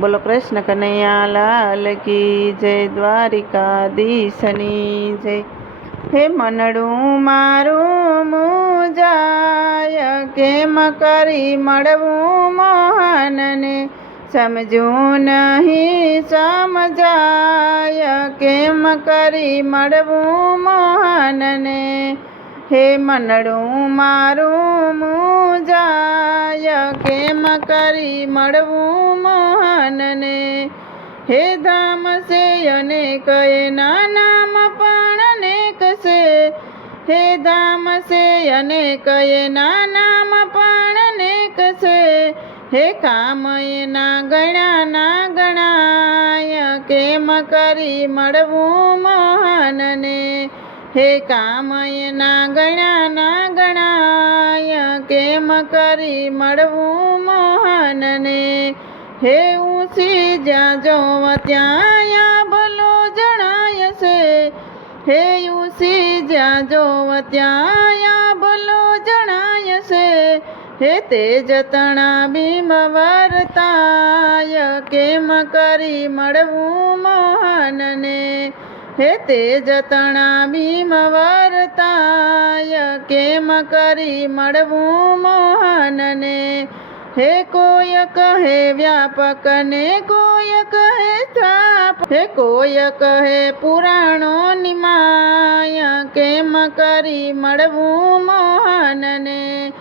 બોલો કૃષ્ણ કનૈયા લાલ કી જય દ્વારિકાધીશની જય. હે મનડું મારું મુજાય, કેમ કરી મળવું મોહનને? સમજું નહીં, સમજાય, કેમ કરી મળવું મોહનને? હે મનડું મારું મુજાય, કેમ કરી મળવું મોહનને? હે ધામ છે અનેક એના નામ પણ અનેક છે. હે ધામ છે અનેક એના નામ પણ અનેક છે. હે કામ એના ગણા ના ગણાય, કેમ કરી મળવું મોહનને? હે કામય ના ગણા ના ગણાય કેમ કરી મળવું મોહનને? હે ઊંચી જ્યાં જોવ ત્યાં ભલો જણાય છે. હે ઊંચી જ્યાં જોવ ત્યાં ભલો જણાય છે. હે તે જતણા ભીમ વર્તાય, કેમ કરી મળવું મોહનને હે તે જતણા ભીમ વર્તાય કેમ કરી મળવું મોહનને? હે કોય કહે વ્યાપક ને કોય કહે થાપ. હે કોય કહે પુરાણો નિમાય કેમ કરી મળવું મોહનને?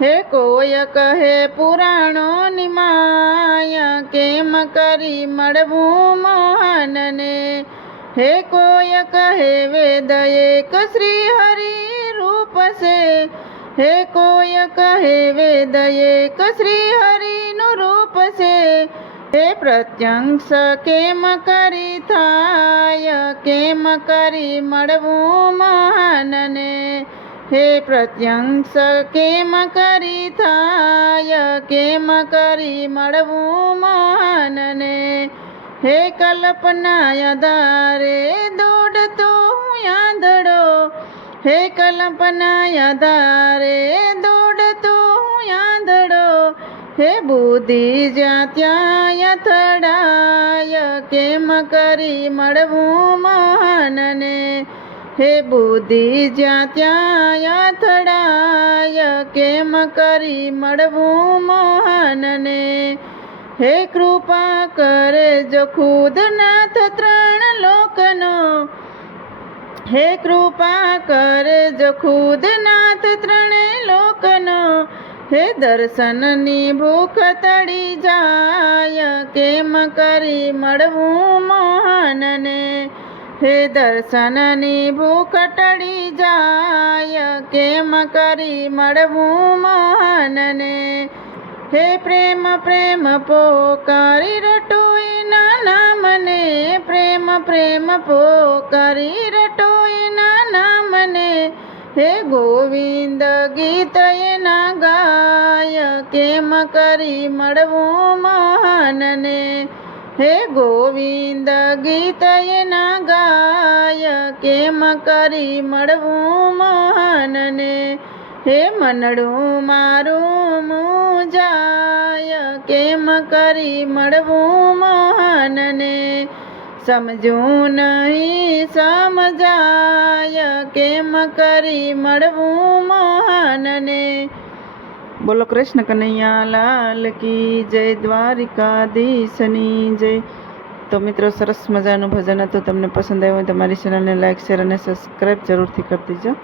હે કોય કહે પુરાણો નિમાય કેમ કરી મળવું મોહનને? હે કોય કહે વેદ એક શ્રી હરિ રૂપ છે. હે કોય કહે વેદ એક શ્રી હરિનું રૂપ છે. હે પ્રત્યંશ કેમ કરી થાય? કેમ કરી મળવું મહાનને? હે પ્રત્યંશ કેમ કરી થાય? કેમ કરી મળવું મહાનને? હે કલ્પના આધારે દોડતો આંધળો. હે કલ્પના આધારે દોડતો આંધળો. હે બુદ્ધિ જ્યાં ત્યાં અથડાય, કેમ કરી મળવું મહાનને? હે બુદ્ધિ જ્યાં ત્યાં અથડાય, કેમ કરી મળવું મોહનને? હે કૃપા કરે જો ખુદ નાથ ત્રણ લોકનો. હે કૃપા કરે જો ખુદ નાથ ત્રણે લોકનો. હે દર્શનની ભૂખ તળી જાય, કેમ કરી મળવું મોહનને? હે દર્શનની ભૂખ ટળી જાય, કેમ કરી મળવું મોહનને? હે પ્રેમ પ્રેમ પોકારી રટોઈના નામને પ્રેમ પ્રેમ પોકારી રટોઈના નામને હે ગોવિંદ ગીત એના ગાય કેમ કરી મળવું મહાનને. હે ગોવિંદ ગીત એના ગાય કેમ કરી મળવું મહાનને. હે મનડું, મારું મુજાય, કેમ કરી મળવું મોહનને? સમજું નહીં, સમજાય, કેમ કરી મળવું મોહનને? બોલો કૃષ્ણ કનૈયા લાલ કી જય દ્વારિકાધીશની જય. તો મિત્રો, સરસ મજાનું ભજન હતું. તમને પસંદ આવ્યું તમારી ચેનલને લાઈક શેર અને સબસ્ક્રાઈબ જરૂરથી કરી દેજો.